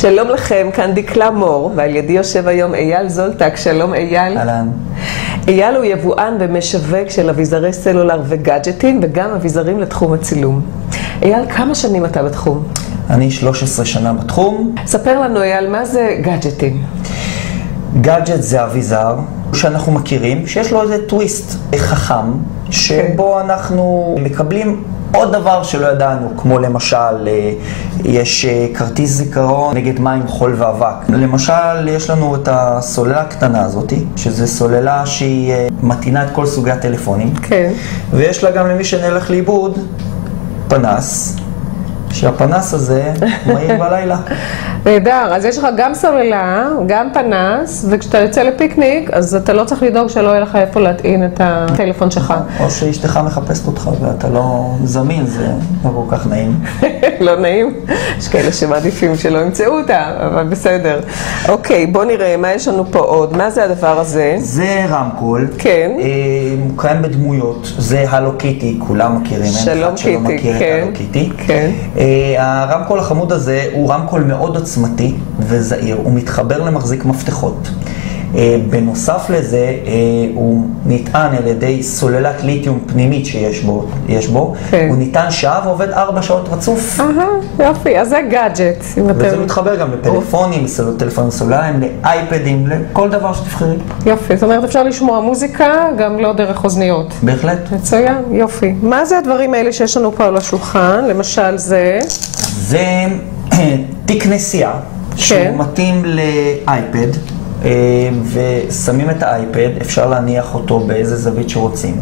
שלום לכם, כאן דקלה מור, ועל ידי יושב היום אייל זולטק. שלום אייל. אהלן. אייל הוא יבואן ומשווק של אביזרי סלולר וגאדג'טים, וגם אביזרים לתחום הצילום. אייל, כמה שנים אתה בתחום? אני 13 שנה בתחום. ספר לנו אייל, מה זה גאדג'טים? גאדג'ט זה אביזר שאנחנו מכירים, שיש לו איזה טוויסט חכם, שבו אנחנו מקבלים עוד דבר שלא ידענו, כמו למשל, יש כרטיס זיכרון נגד מים, חול ואבק. למשל, יש לנו את הסוללה הקטנה הזאת, שזו סוללה שהיא מתאינה את כל סוגי הטלפונים. כן. ויש לה גם למי שנלך לאיבוד, פנס, שהפנס הזה מהיר בלילה. נהדר, אז יש לך גם סוללה, גם פנס, וכשאתה יוצא לפיקניק, אז אתה לא צריך לדאוג שלא יהיה לך איפה להטעין את הטלפון שלך. או שאשתך מחפשת אותך ואתה לא זמין, זה לא כל כך נעים. לא נעים? יש כאלה שמעדיפים שלא ימצאו אותה, אבל בסדר. אוקיי, בוא נראה מה יש לנו פה עוד. מה זה הדבר הזה? זה רמקול. כן. הוא קיים בדמויות. זה הלו קיטי, כולם מכירים. שלום קיטי, כן. הלו קיטי. כן. הרמקול החמוד הזה הוא רמקול מאוד עוצמתי וזעיר. הוא מתחבר למחזיק מפתחות. בנוסף לזה, הוא נטען על ידי סוללת ליתיום פנימית שיש בו. כן. הוא ניתן שעה ועובד 4 שעות רצוף. יופי, אז זה גאדג'ט. וזה מתחבר גם לפלאפונים, טלפונים סלולריים, לאייפדים, לכל דבר שתבחרי. יופי, זאת אומרת אפשר לשמוע מוזיקה גם לא דרך אוזניות. בהחלט. מצוין, יופי. מה זה הדברים האלה שיש לנו פה על השולחן? למשל זה... זה תיק נסיעה, שהוא מתאים לאייפד, ושמים את האייפד, אפשר להניח אותו באיזה זווית שרוצים,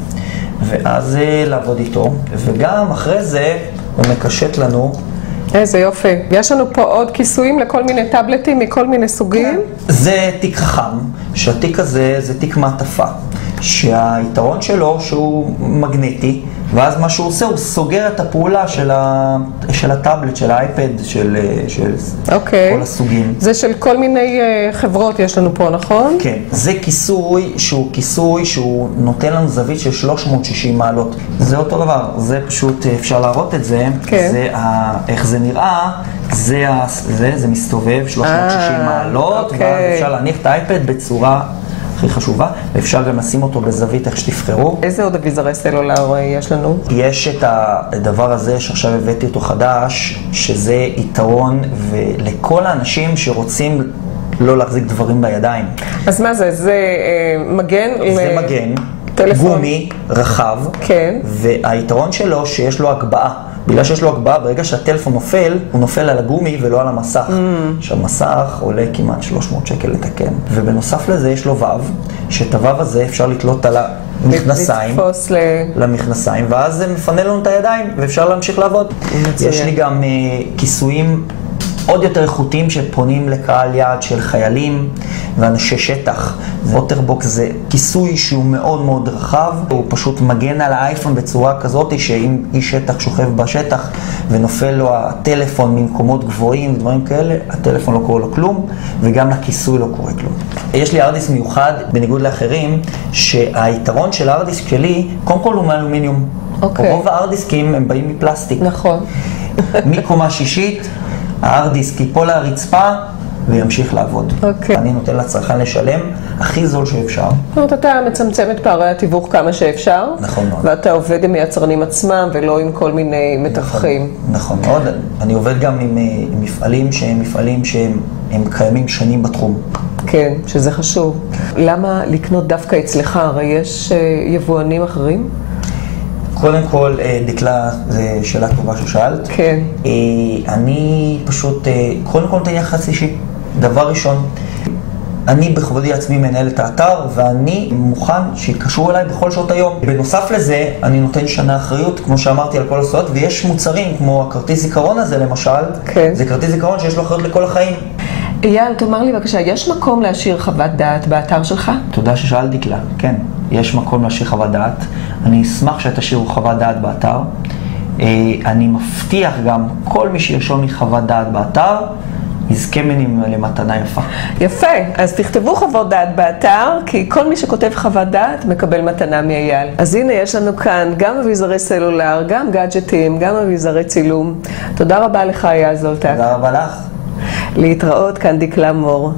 ואז לעבוד איתו, וגם אחרי זה הוא מקשט לנו. איזה יופי. יש לנו פה עוד כיסויים לכל מיני טאבלטים מכל מיני סוגים. זה תיק חכם, שהתיק הזה זה תיק מעטפה, שהיתרון שלו שהוא מגנטי, ואז מה שהוא עושה, הוא סוגר את הפעולה של הטאבלט, של האייפד, של כל הסוגים. זה של כל מיני חברות יש לנו פה, נכון? כן. זה כיסוי שהוא נותן לנו זווית של 360 מעלות. זה אותו דבר, זה פשוט אפשר להראות את זה. כן. זה איך זה נראה, זה מסתובב 360 מעלות, ואז אפשר להניח את האייפד בצורה הכי חשובה, ואפשר גם לשים אותו בזווית איך שתבחרו. איזה עוד אביזרי סלולר יש לנו? יש את הדבר הזה שעכשיו הבאתי אותו חדש, שזה יתרון ולכל האנשים שרוצים לא להחזיק דברים בידיים. אז מה זה? זה מגן? זה מגן, טלפון. גומי, רחב, כן. והיתרון שלו שיש לו הגבהה. בגלל שיש לו הגבהה, ברגע שהטלפון נופל, הוא נופל על הגומי ולא על המסך. שהמסך עולה כמעט 300 שקל לתקן. ובנוסף לזה יש לו וו, שאת הוו הזה אפשר לתלות על המכנסיים. לתפוס למכנסיים, ואז זה מפנה לנו את הידיים, ואפשר להמשיך לעבוד. יש לי גם כיסויים עוד יותר איכותיים שפונים לקהל יעד של חיילים ואנשי שטח. ווטרבוקס זה כיסוי שהוא מאוד מאוד רחב, הוא פשוט מגן על האייפון בצורה כזאת שאם איש שטח שוכב בשטח ונופל לו הטלפון ממקומות גבוהים ודברים כאלה, הטלפון לא קורה לו כלום, וגם לכיסוי לא קורה כלום. יש לי ארדיסק מיוחד, בניגוד לאחרים, שהיתרון של הארדיסק שלי, קודם כל הוא מאלומיניום. רוב הארדיסקים הם באים מפלסטיק. נכון. מקומה שישית, הארדיסק ייפול להרצפה וימשיך לעבוד. אני נותן לצרכן לשלם הכי זול שאפשר. זאת אומרת, אתה מצמצם את פערי התיווך כמה שאפשר. נכון מאוד. ואתה עובד עם היצרנים עצמם ולא עם כל מיני מתווכים. נכון מאוד. אני עובד גם עם מפעלים שהם קיימים שנים בתחום. כן, שזה חשוב. למה לקנות דווקא אצלך? הרי יש יבואנים אחרים? קודם כל, דקלה, זו שאלה טובה ששאלת. כן. אני פשוט, קודם כל נותן יחס אישי. דבר ראשון, אני בכבודי עצמי מנהל את האתר, ואני מוכן שיתקשרו אליי בכל שעות היום. בנוסף לזה, אני נותן שנה אחריות, כמו שאמרתי, על כל הסודות, ויש מוצרים, כמו הכרטיס זיכרון הזה למשל, כן. זה כרטיס זיכרון שיש לו אחריות לכל החיים. אייל, תאמר לי בבקשה, יש מקום להשאיר חוות דעת באתר שלך? תודה ששאלת דקלה, כן. יש מקום להשאיר חוות דעת. אני אשמח שתשאירו חוות דעת באתר. אני מבטיח גם כל מי שירשום לי חוות דעת באתר, יזכה ממני למתנה יפה. יפה, אז תכתבו חוות דעת באתר, כי כל מי שכותב חוות דעת מקבל מתנה מאייל. אז הנה יש לנו כאן גם אביזרי סלולר, גם גאדג'טים, גם אביזרי צילום. תודה רבה לך אייל זולטק. תודה רבה לך. להתראות, כאן דקלה מור.